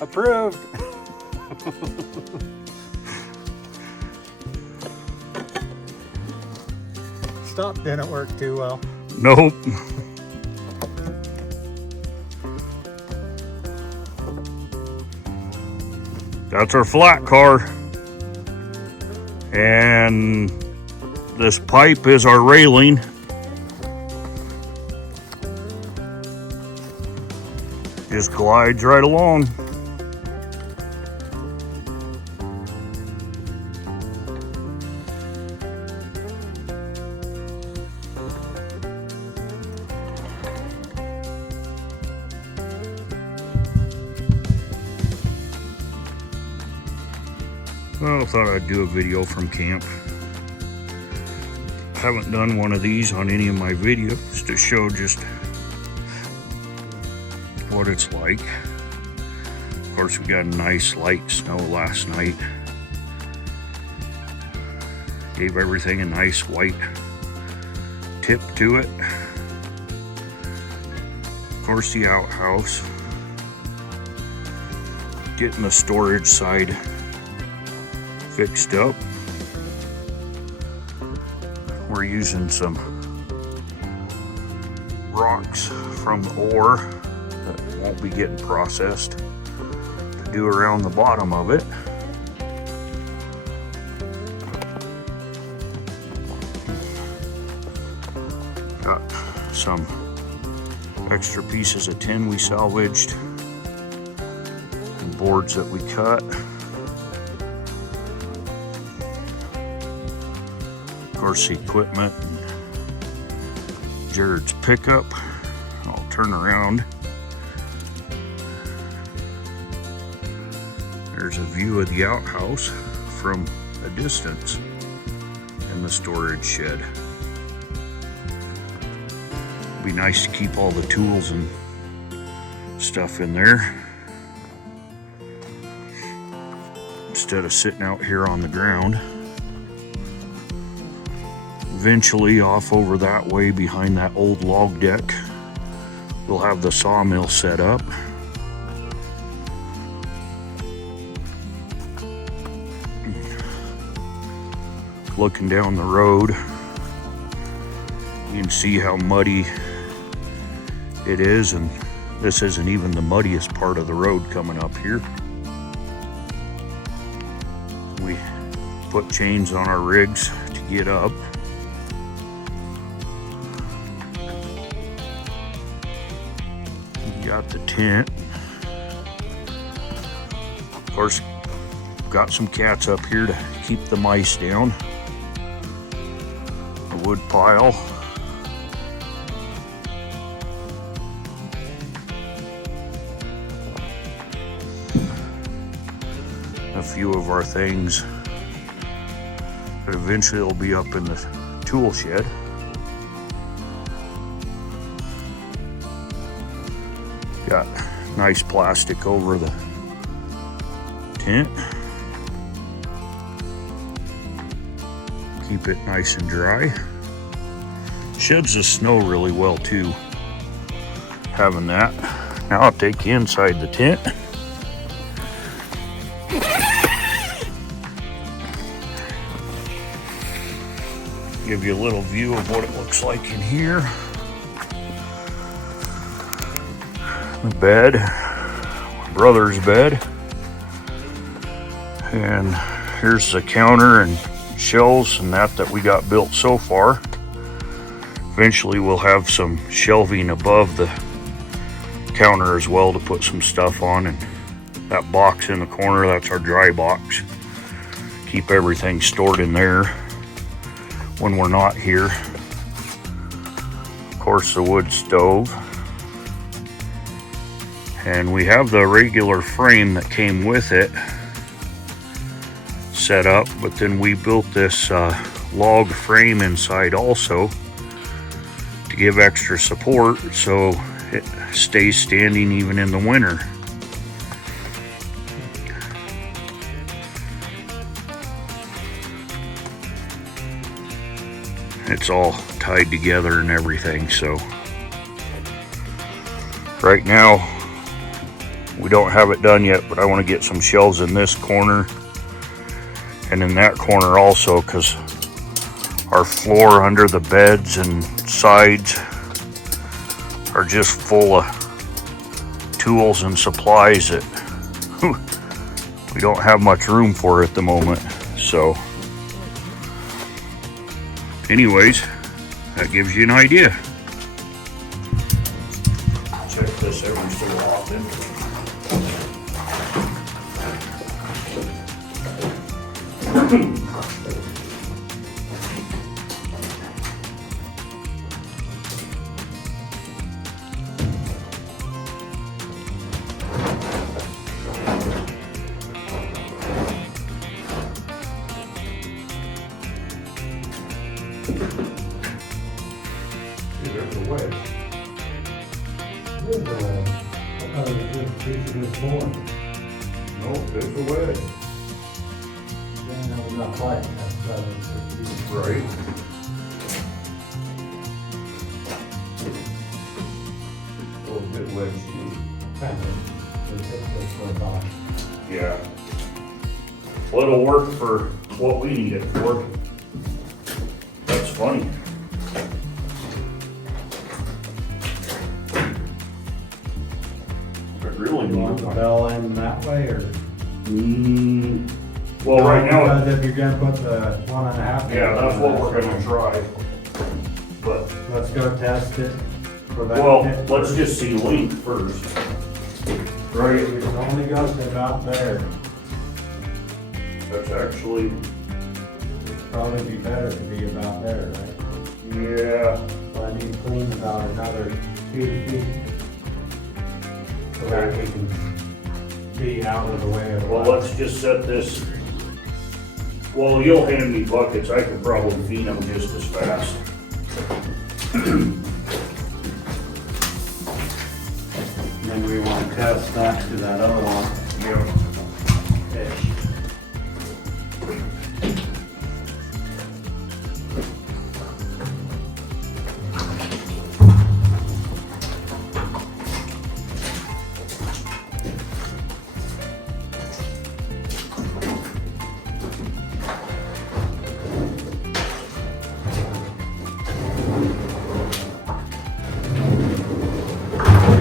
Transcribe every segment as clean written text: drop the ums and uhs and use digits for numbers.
Approved. Stop didn't work too well. Nope. That's our flat car. And this pipe is our railing. Just glides right along. Well, I thought I'd do a video from camp. Haven't done one of these on any of my videos to show just what it's like. Of course, we got a nice light snow last night. Gave everything a nice white tip to it. Of course, the outhouse. Getting the storage side fixed up. We're using some rocks from the ore that won't be getting processed to do around the bottom of it. Got some extra pieces of tin we salvaged and boards that we cut. Of course, equipment and Jared's pickup. I'll turn around. There's a view of the outhouse from a distance and the storage shed. Be nice to keep all the tools and stuff in there instead of sitting out here on the ground. Eventually, off over that way behind that old log deck, we'll have the sawmill set up. Looking down the road, you can see how muddy it is, and this isn't even the muddiest part of the road coming up here. We put chains on our rigs to get up. Got the tent. Of course, got some cats up here to keep the mice down. A wood pile. A few of our things that eventually will be up in the tool shed. Got nice plastic over the tent. Keep it nice and dry. Sheds the snow really well too, having that. Now I'll take you inside the tent. Give you a little view of what it looks like in here. The bed, my brother's bed, and here's the counter and shelves and that we got built so far. Eventually we'll have some shelving above the counter as well to put some stuff on, and that box in the corner, that's our dry box. Keep everything stored in there when we're not here. Of course, the wood stove. And we have the regular frame that came with it set up, but then we built this log frame inside also to give extra support so it stays standing even in the winter. It's all tied together and everything, so right now We don't have it done yet, but I want to get some shelves in this corner and in that corner also, because our floor under the beds and sides are just full of tools and supplies that we don't have much room for at the moment. So anyways, that gives you an idea. Check this every so often. There's a wedge. There's a wedge. I thought it was just a piece of this board. Nope, there's a wedge. Then it was not quite. That's Right. Oh, good wedge too. kind of. They fix this for a box. Yeah. Well, it'll work for what we need it for. That's funny. I really You want need the one. bell in that way or? Well, right now, Because if you're gonna put the 1.5. yeah, that's what we're gonna try. But, Let's go test it for that. well, pit let's first. just see length first. Right, It only goes to about there. that's actually, Probably be better to be about there, right? yeah, So I need to clean about another 2 feet. So that we can be out of the way of the. well, let's just set this. Well, you'll hand me buckets, I can probably feed them just as fast. Then we want to test that to that other one. Yep. Ish.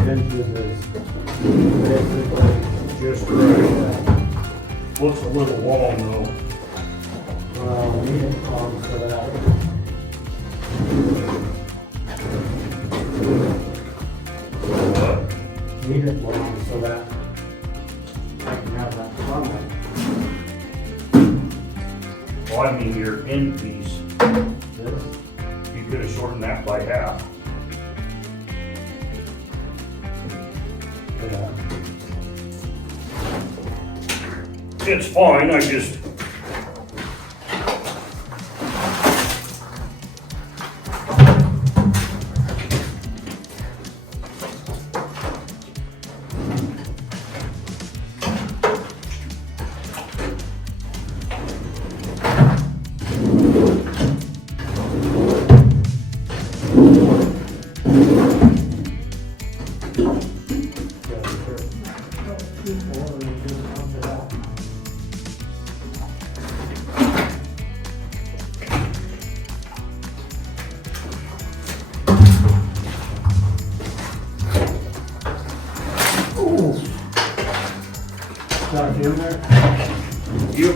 Inches is basically Just right. Looks a little long though. well, we need it long so that. What? Need it long so that I can have that sunlight. Well, I mean your end piece, This, you could have shortened that by half. yeah. It's fine, I just. Stuck in there? Yep.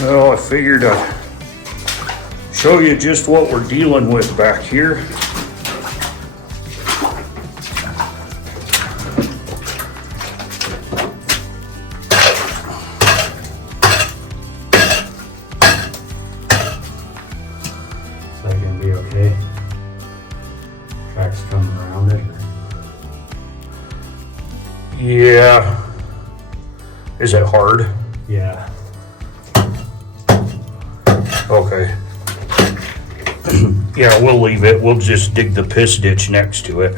Well, I figured I'd show you just what we're dealing with back here. Is that gonna be okay? Tracks coming around it? Yeah. Is it hard? Yeah. Okay. Yeah, we'll leave it. We'll just dig the piss ditch next to it.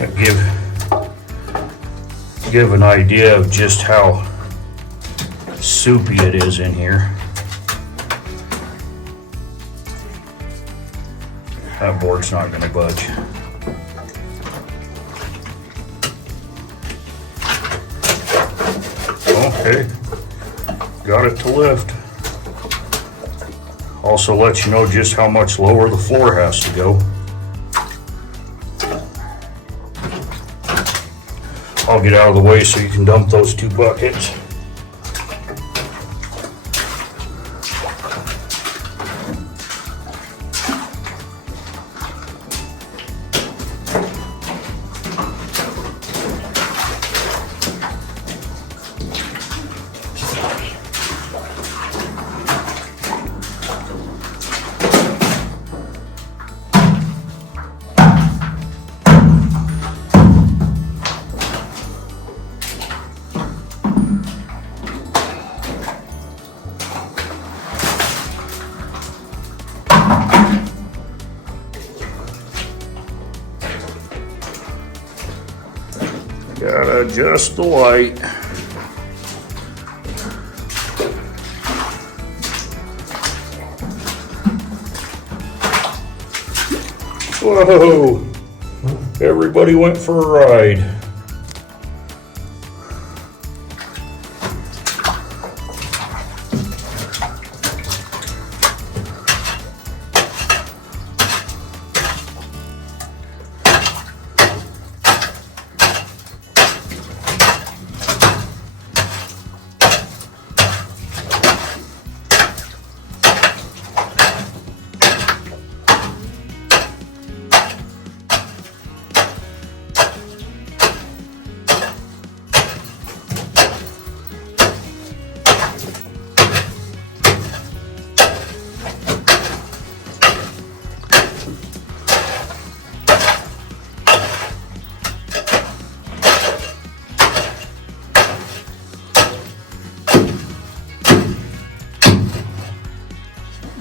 And give an idea of just how soupy it is in here. That board's not gonna budge. Okay, got it to lift. Also let you know just how much lower the floor has to go. I'll get out of the way so you can dump those 2 buckets. Gotta adjust the light. Whoa! Everybody went for a ride.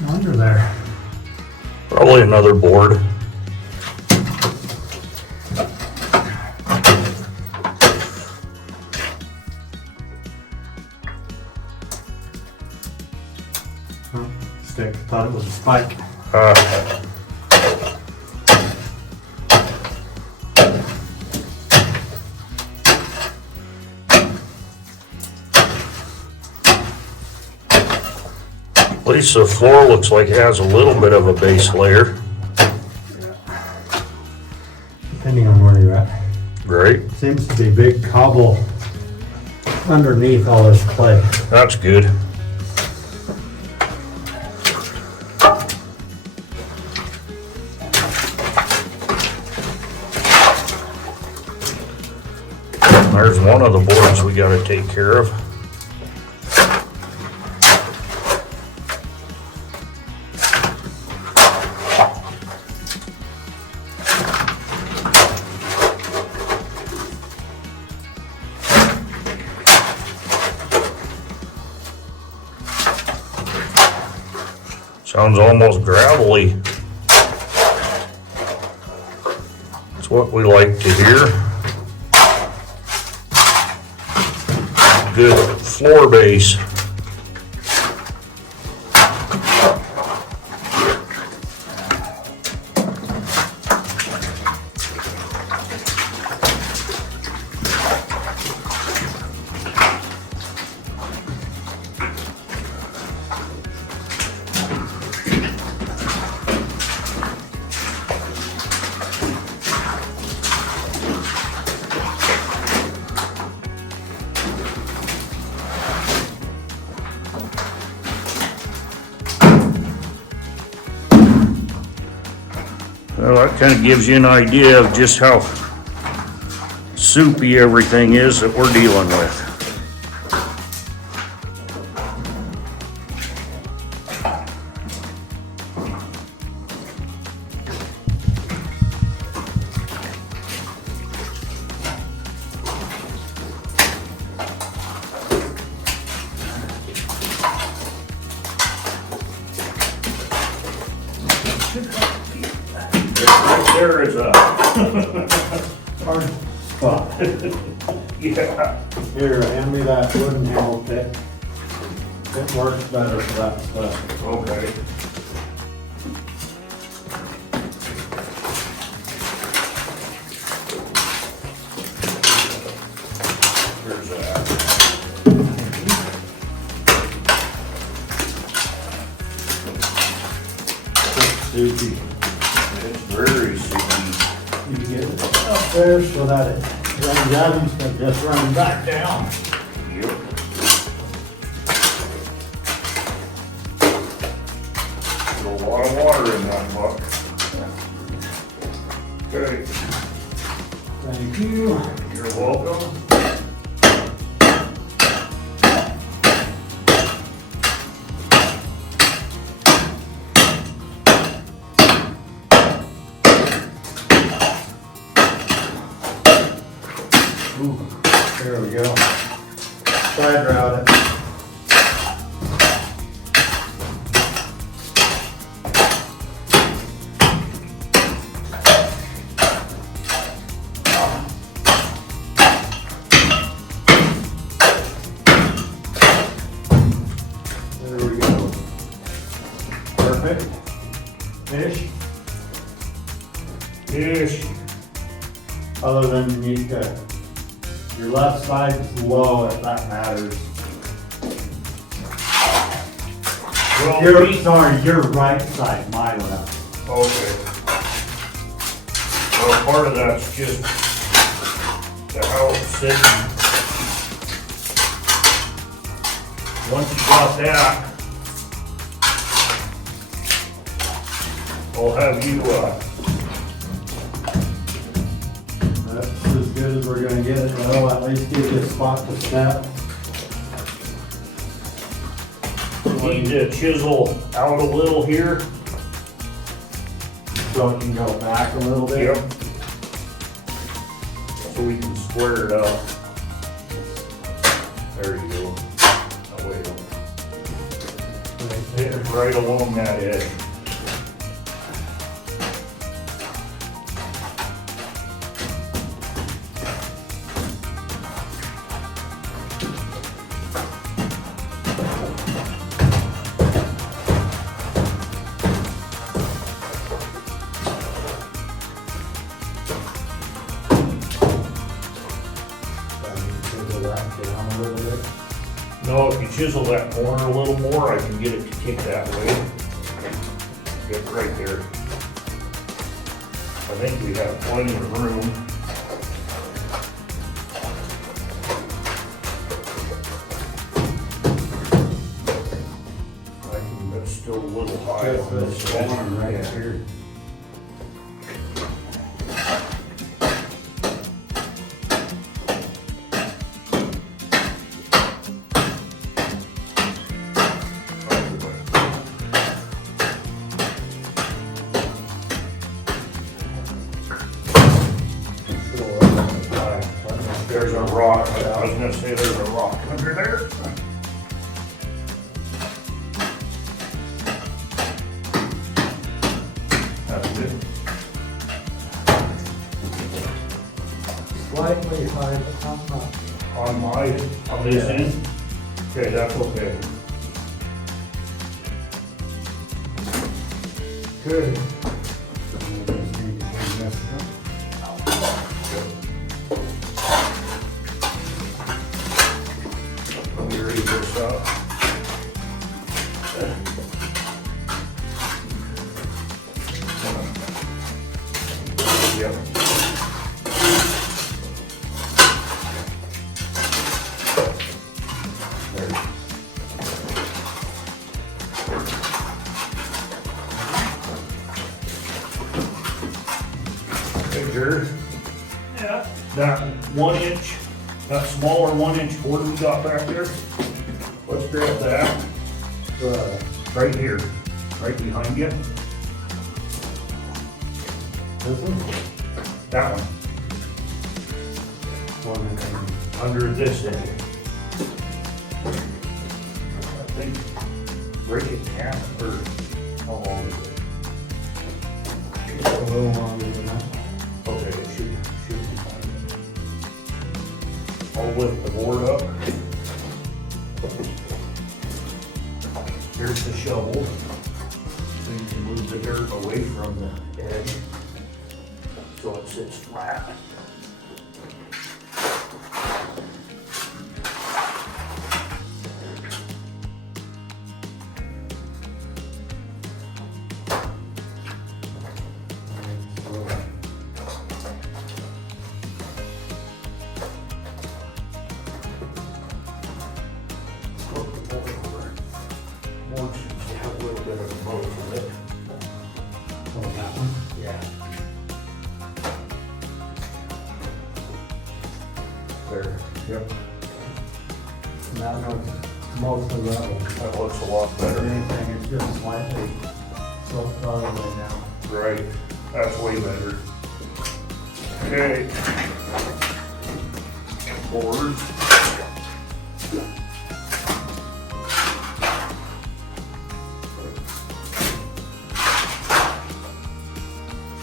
Under there. Probably another board. Stick. Thought it was a spike. At least the floor looks like it has a little bit of a base layer. Depending on where you're at. Great. Seems to be big cobble underneath all this clay. That's good. There's one of the boards we gotta take care of. Sounds almost gravelly. That's what we like to hear. Good floor base. Well, that kind of gives you an idea of just how soupy everything is that we're dealing with. There is a Hard spot. yeah. Here, hand me that wooden handle pick. It works better for that stuff. Okay. There's that. Soupy. It's very soupy. You get it up there so that it runs out instead of just running back down. Yep. There's a lot of water in that buck. Okay. Thank you. You're welcome. Ooh, there we go. Side route it. There we go. Perfect. Fish. Fish. Other than you need to, your left side is low if that matters. Well, Sorry, your right side, my left. okay. Well, part of that's just the how it's sitting. Once you got that, I'll have you, That's as good as we're gonna get it. Well, at least give you a spot to step. need to chisel out a little here. So it can go back a little bit. Yep. So we can square it up. There you go. That way it'll hit it right along that edge. No, if you chisel that corner a little more, I can get it to kick that way. Get right there. I think we have plenty of room. That's still a little high on this one right here. There's a rock. I was gonna say there's a rock under there. That's good. Slightly high, but not much. On this end? Okay, that's okay. Good. Let me read this up. Yep. There. here. Yeah. That 1 inch, that smaller 1 inch board we got back there. Let's grab that. Right here, right behind you. This one? That one. Under this end. I think break it in half or how long is it? A little longer than that. Okay, it should be fine. I'll lift the board up. Here's the shovel. So you can move the dirt away from the edge so it sits flat. Have a little bit of both of it. Oh, that one? Yeah. There. Yep. That looks, most of that one. That looks a lot If better. anything, it's just slightly sloped all the way down. Right. That's way better. Okay. Board.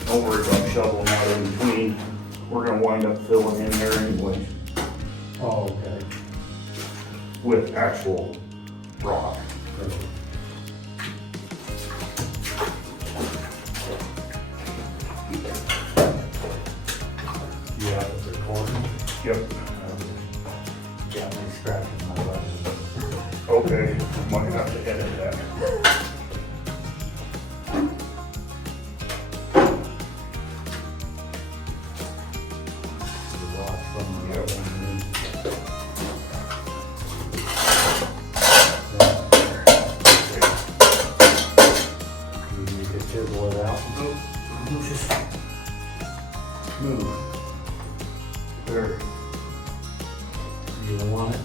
Don't worry about shoveling out in between. We're gonna wind up filling in there anyway Oh, okay. with actual rock. Yeah, it's recording. Yep. Got me scratching my butt. Okay. Might have to edit that. There's a lot somewhere Yep. underneath. You need to chisel it out. Just move. There. Do you want it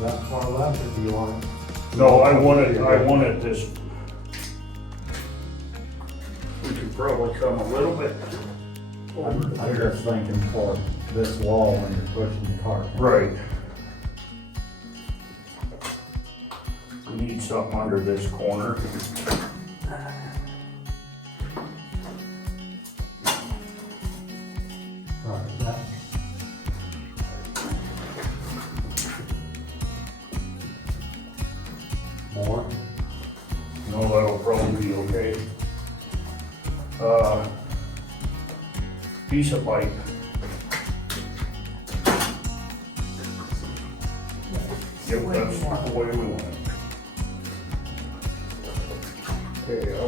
that far left, or do you want it? No, I wanted this. We could probably come a little bit over I'm there. just thinking for this wall when you're pushing the cart. Right. We need something under this corner. Right, that. More? No, that'll probably be okay. Piece of pipe. Yep, that's the way we want it. Okay, I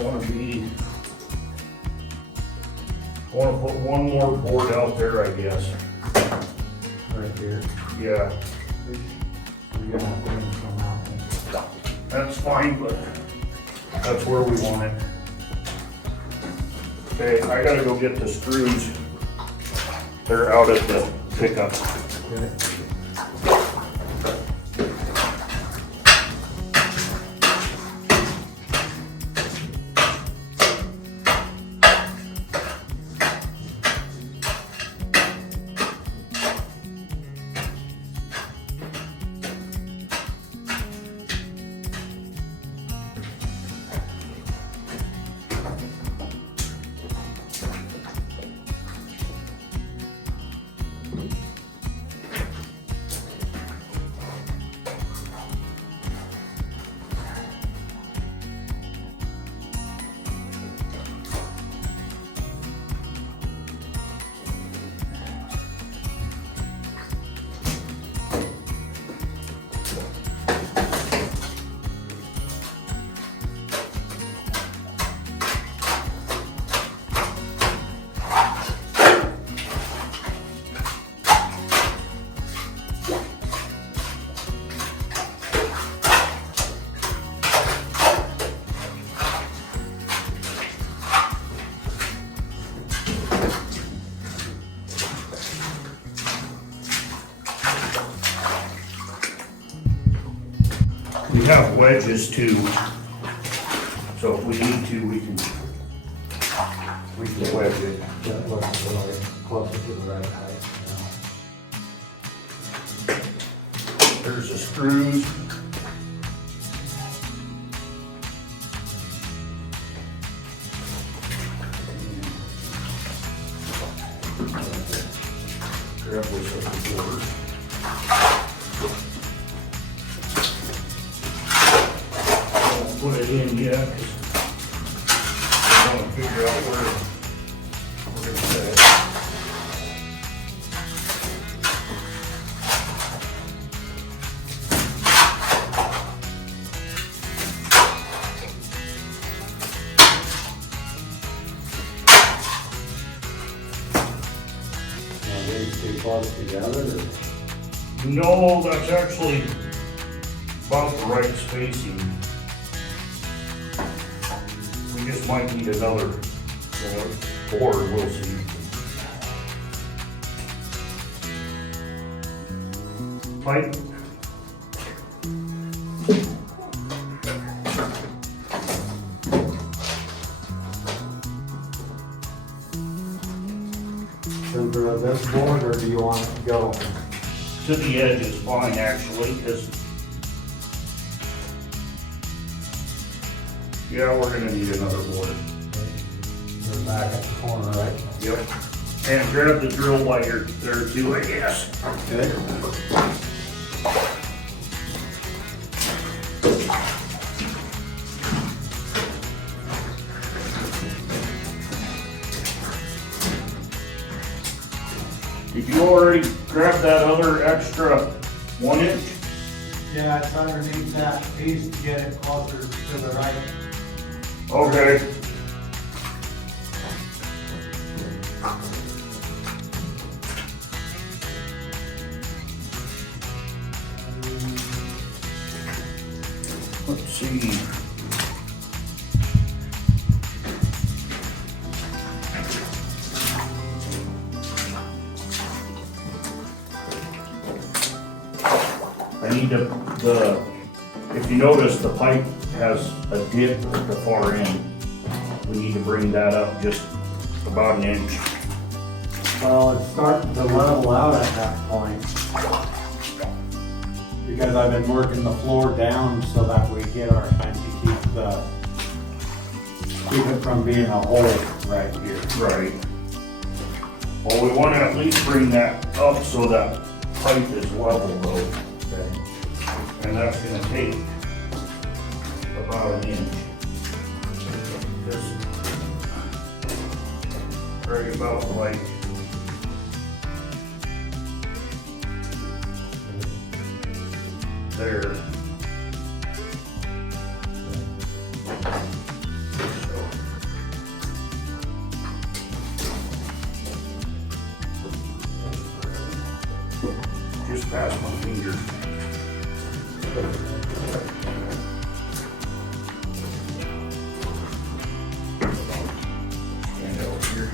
wanna put one more board out there, I guess. Right here. Yeah, You're gonna have to bring some out. that's fine, but that's where we want it. Okay, I gotta go get the screws. They're out at the pickup. Okay. We have wedges too, so if we need to, we can wedge it. That looks really closer to the right height. There's the screws. Grab this up the board. Don't put it in yet, 'cause I want to figure out where we're going to set it. Are these too close together? No, that's actually about the right spacing. We just might need another board, we'll see. Pipe. Center of this board, or do you want it to go? To the edge is fine actually, because yeah, we're gonna need another board. They're back at the corner, right? Yep. And grab the drill wire there too, I guess. Okay. Did you already grab that other extra 1 inch? Yeah, it's underneath that piece to get it closer to the right. Okay. Let's see. I need if you notice, the pipe has a dip at the far end. We need to bring that up just about 1 inch. Well, it's starting to level out at that point. Because I've been working the floor down so that we get our time to keep it from being a hole right here. Right. Well, we want to at least bring that up so that pipe is level though. Okay. And that's gonna take about 1 inch. Just right about like there. Just past my finger. Stand out here.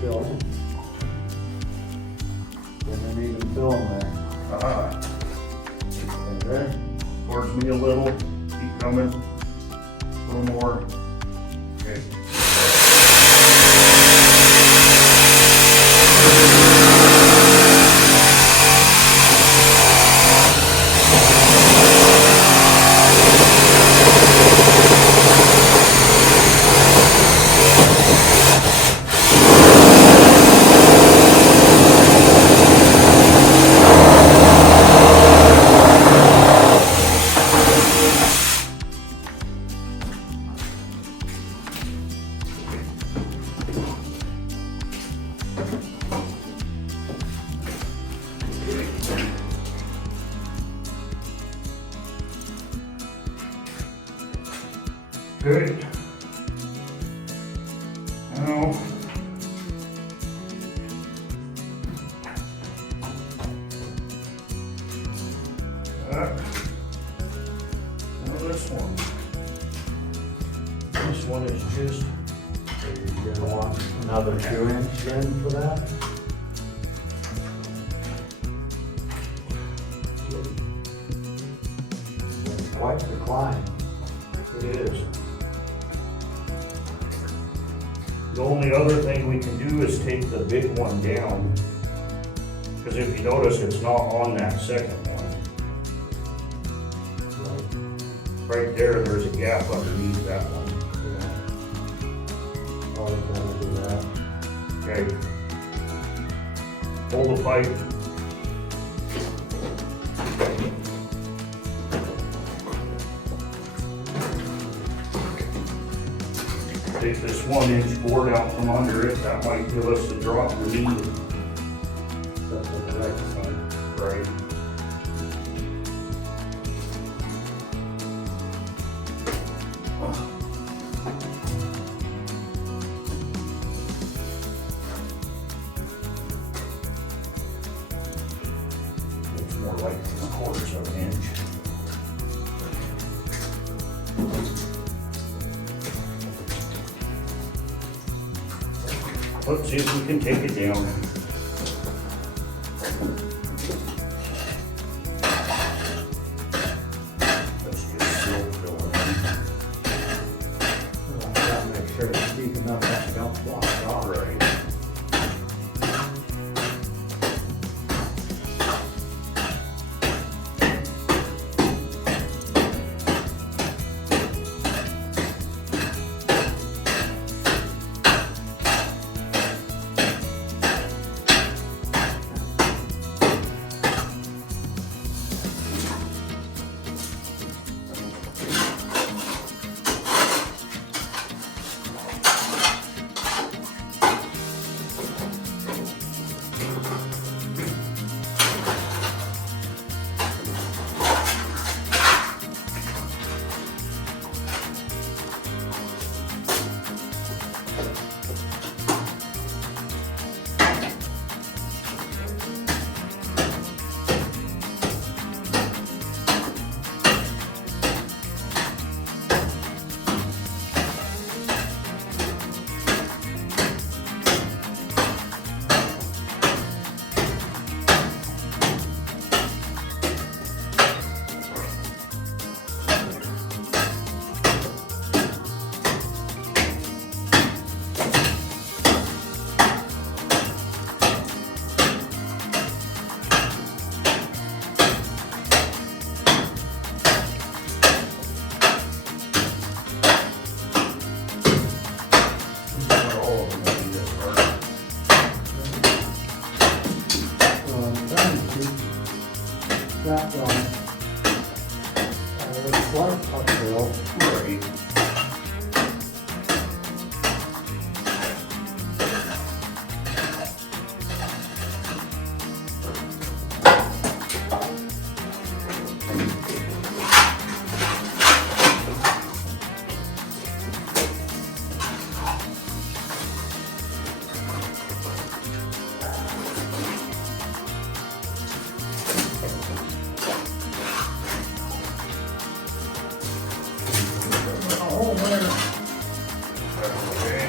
Fill. Didn't even fill in there. Right there. Towards me a little, keep coming, a little more. Okay. Good. Now, now this one. This one is just, You're gonna want another 2 inch then for that? quite the climb. It is. The only other thing we can do is take the big one down. Because if you notice, it's not on that second one. Right there, there's a gap underneath that one. Always gotta do that. Okay. Hold the pipe. Take this 1-inch board out from under it. That might give us the drop we need. That's what the right side. Right. It's more like 3/4 of an inch. Let's see if we can take it down. Let's just still fill it in. Well, I gotta make sure it's deep enough that you don't block it off. Right. That one. There's one uphill. Right. Oh, man. Okay.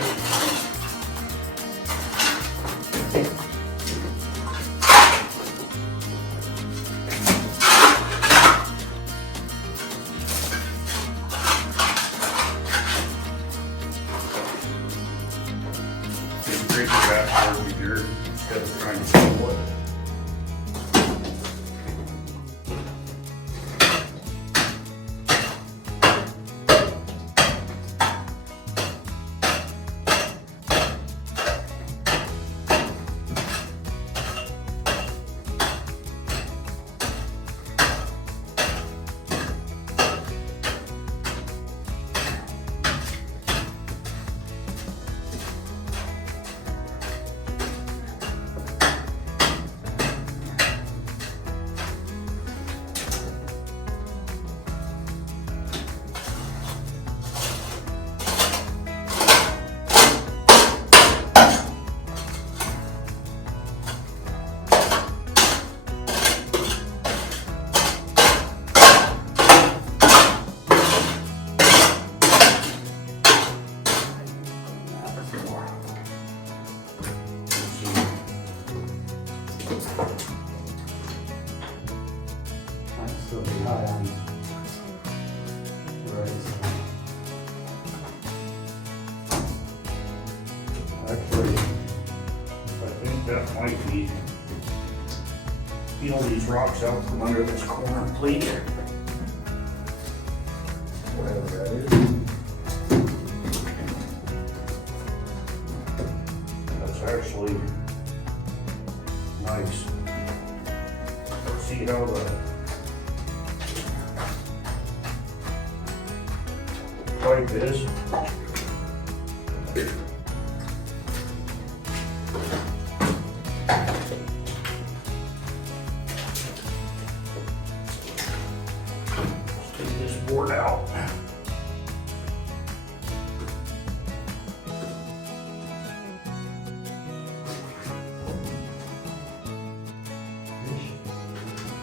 Just break it back over here instead of trying to pull it. Might still be high on that might be, peel these rocks out from under this corner plate. Whatever that is. That's actually nice. See how the pipe is. Take this board out.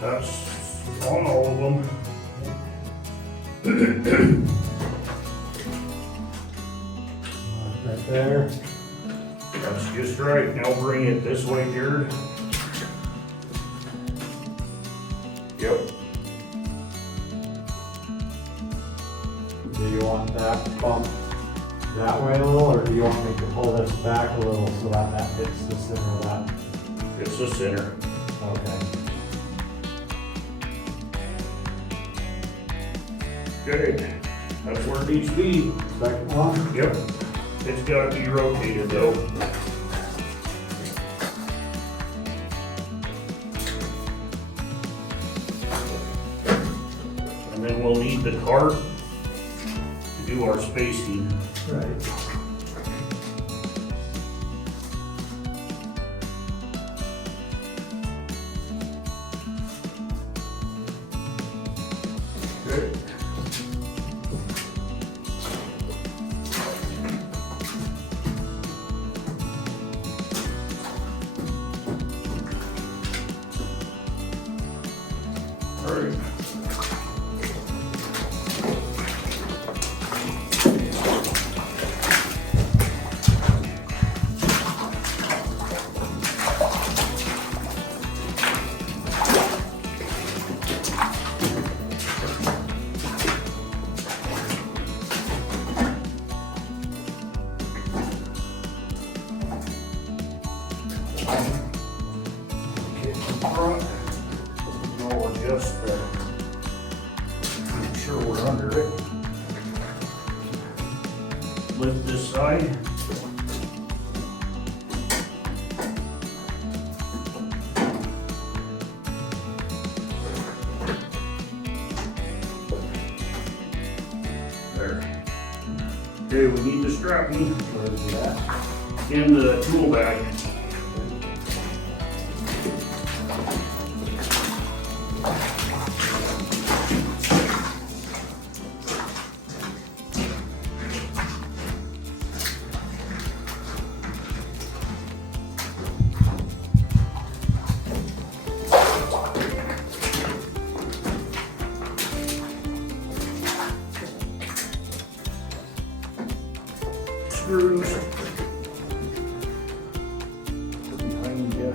That's on all of them. Right there. That's just right. Now bring it this way, Jared. Yep. Do you want that bump that way a little, or do you want me to pull this back a little so that that hits the center of that? It's the center. Okay. Okay. That's where it needs to be. Second one? Yep. It's got to be rotated though. And then we'll need the cart to do our spacing. Right. Okay. All right. Get in front. No, we're just make sure we're under it. Lift this side. There. Okay, we need the strapping Where's that? in the tool bag. Screws behind you.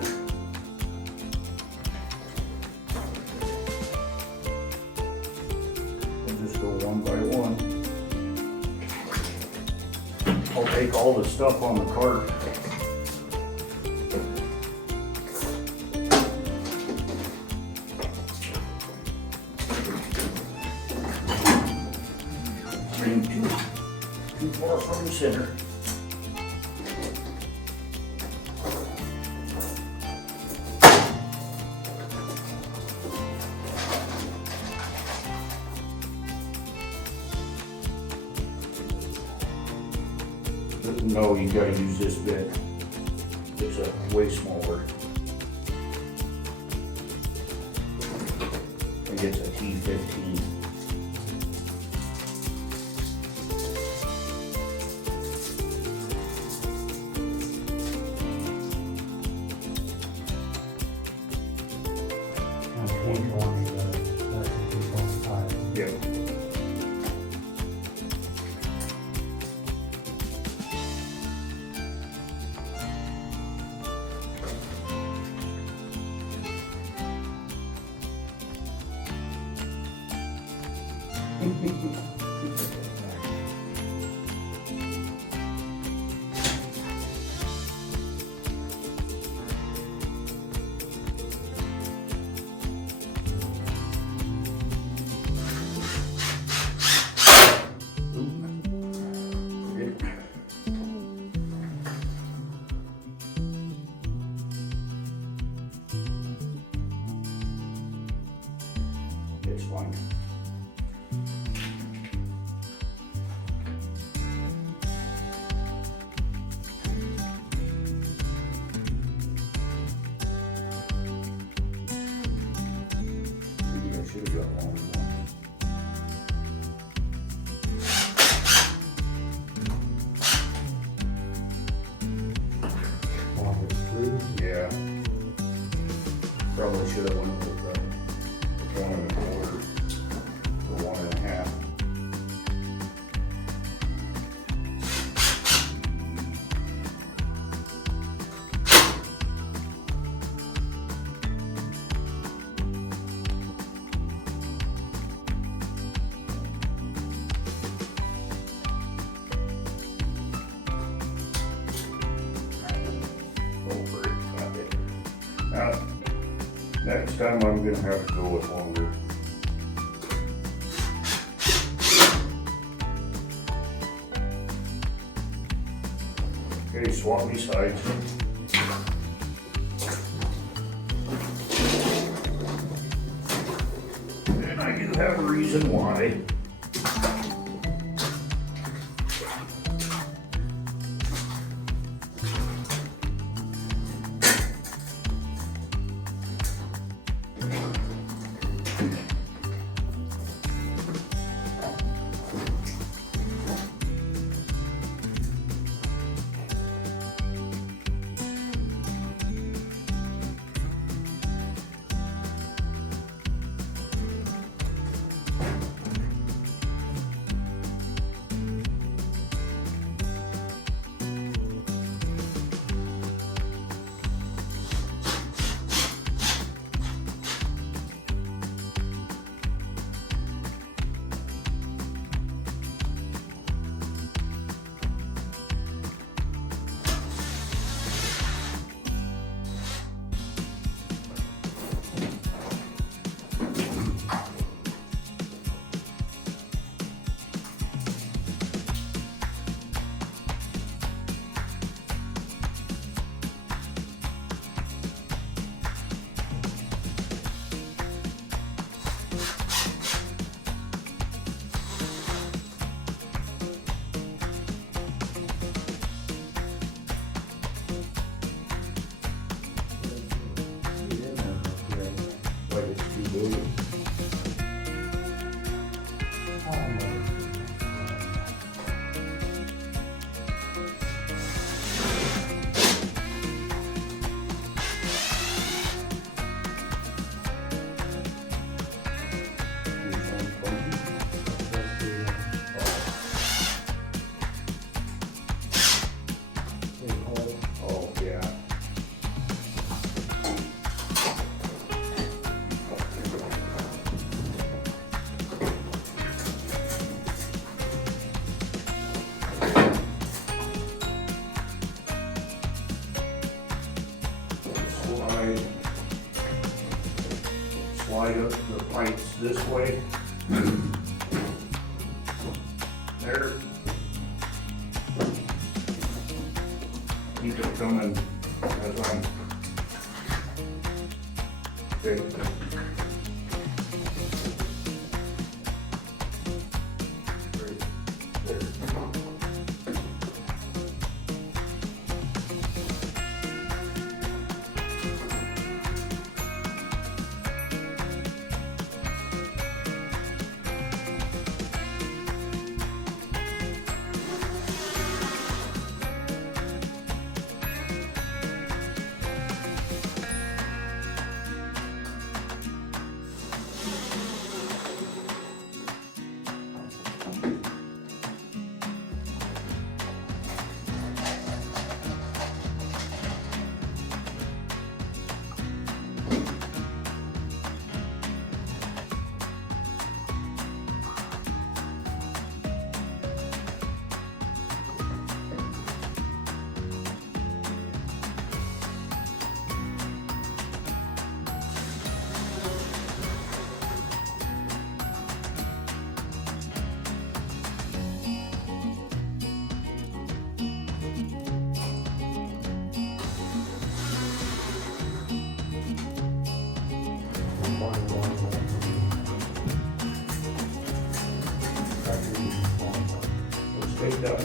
We'll just go one by one. I'll take all the stuff on the cart. Bring too far from the center. No, you gotta use this bit. It's a way smaller. I think it's a T15. And the pink one, that's the 2.5. Yeah. one. Maybe I should have got longer ones. Longer screws. Yeah. Probably should have went with 1 1/4 or 1 1/2. Over it, got it. Now, next time I'm gonna have to go with longer. Okay, swap me sides. And I do have a reason why. Oh, yeah. Slide up the pipes this way. There. Keep it coming as I'm. Okay. Right there.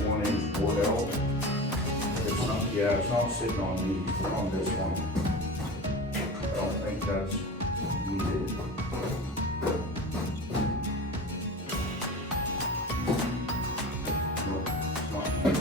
1-inch board out. It's not, yeah, it's not sitting on these, it's on this one. I don't think that's needed. Nope, it's not needed.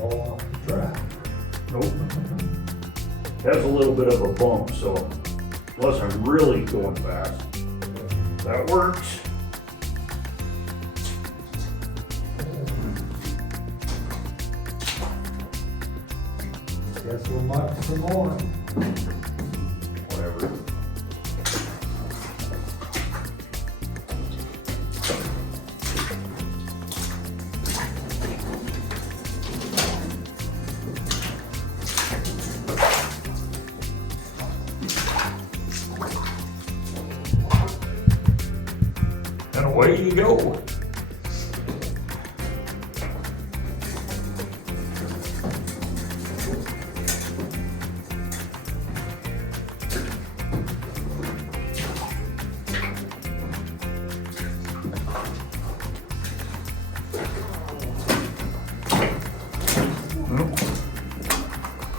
All off the track. Nope. Has a little bit of a bump, so unless I'm really going fast, that works. Guess we'll muck some more. Whatever. And away you go.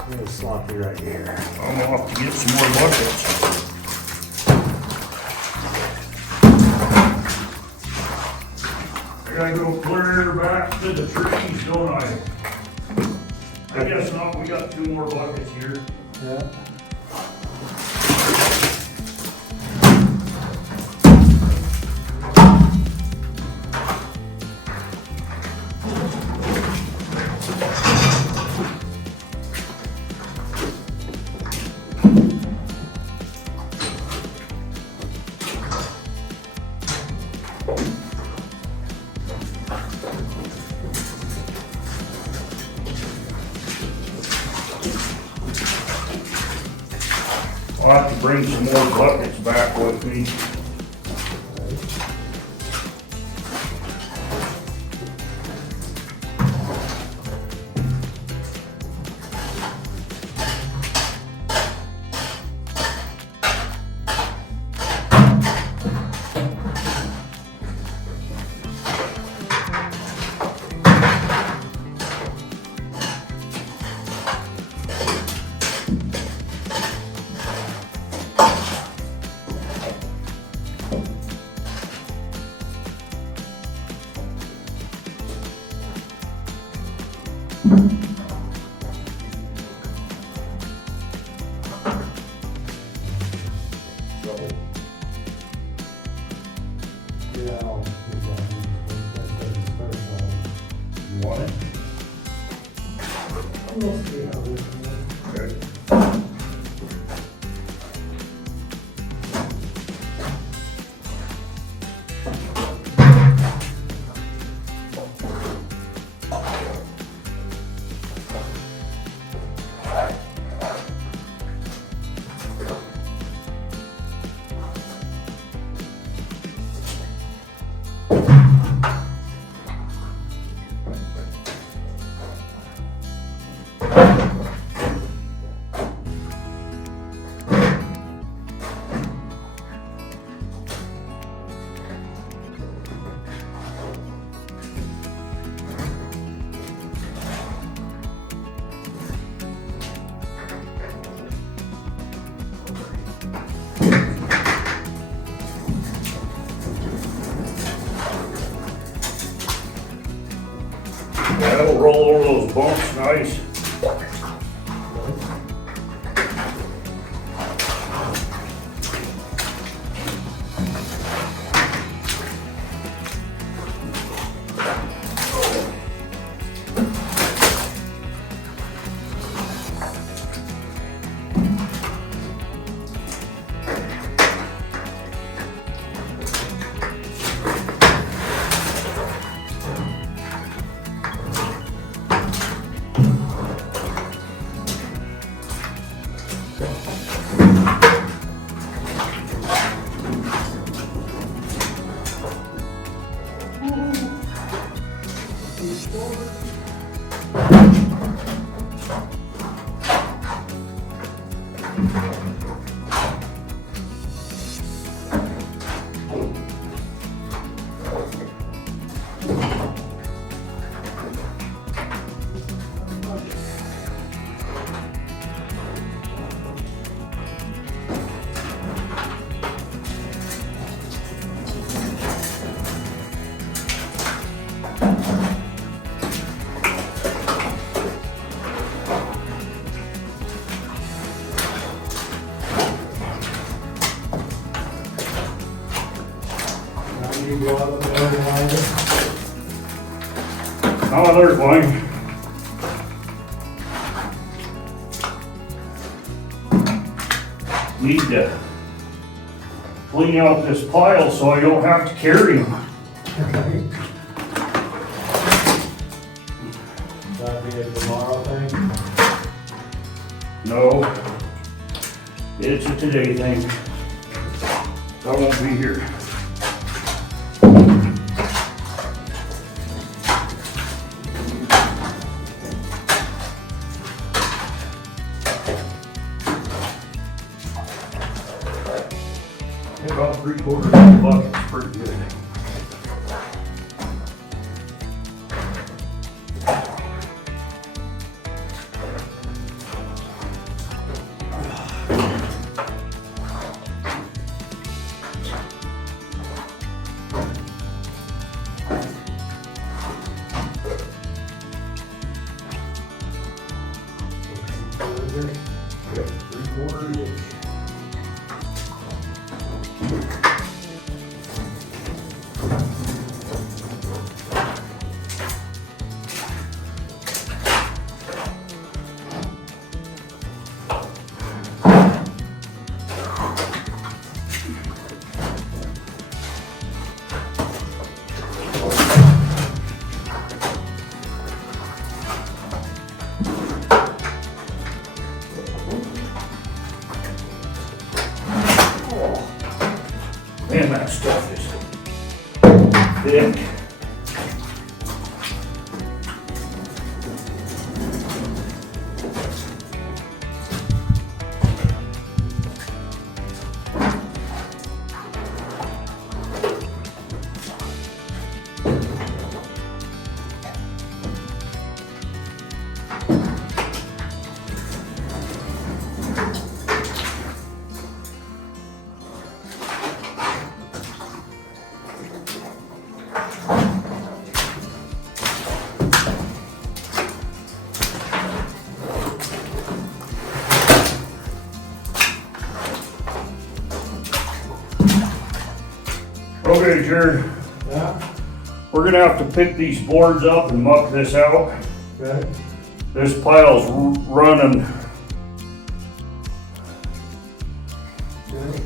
A little sloppy right here. I'm off to get some more buckets. I gotta go clear back to the trees, don't I? I guess not, we got 2 more buckets here. Yeah. I'll have to bring some more buckets back with me. those bumps nice. You go out there and wind it. Oh, there's one. Need to clean out this pile so I don't have to carry them. Okay. That'll be a tomorrow thing. No, it's a today thing. I won't be here. About 3/4 of the bucket's pretty good. Yep, 3/4 inch. Man, that stuff is thick. Okay, Jared, Yeah, we're gonna have to pick these boards up and muck this out. okay. This pile's running. Okay.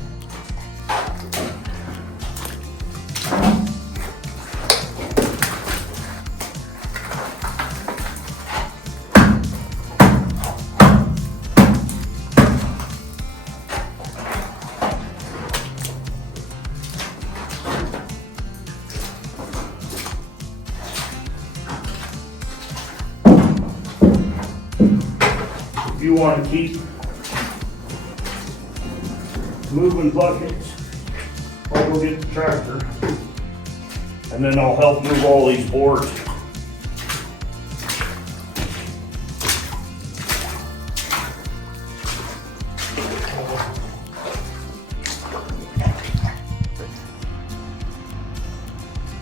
If you want to keep moving buckets, I'll go get the tractor, and then I'll help move all these boards.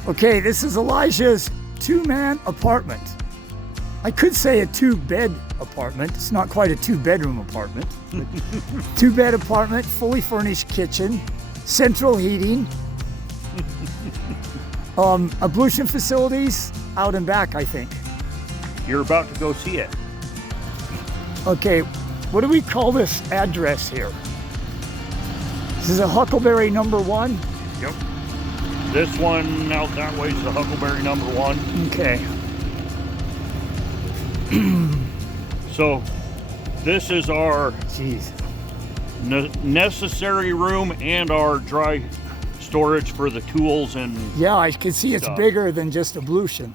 Okay, this is Elijah's two-man apartment. I could say a 2-bed apartment. It's not quite a 2-bedroom apartment. 2-bed apartment, fully furnished kitchen, central heating, ablution facilities out and back, I think. You're about to go see it. Okay, what do we call this address here? This is a Huckleberry number 1? Yep. This one out that way is the Huckleberry number 1. Okay. So this is our Jeez. necessary room and our dry storage for the tools and Yeah, I can see it's Stuff. bigger than just ablution.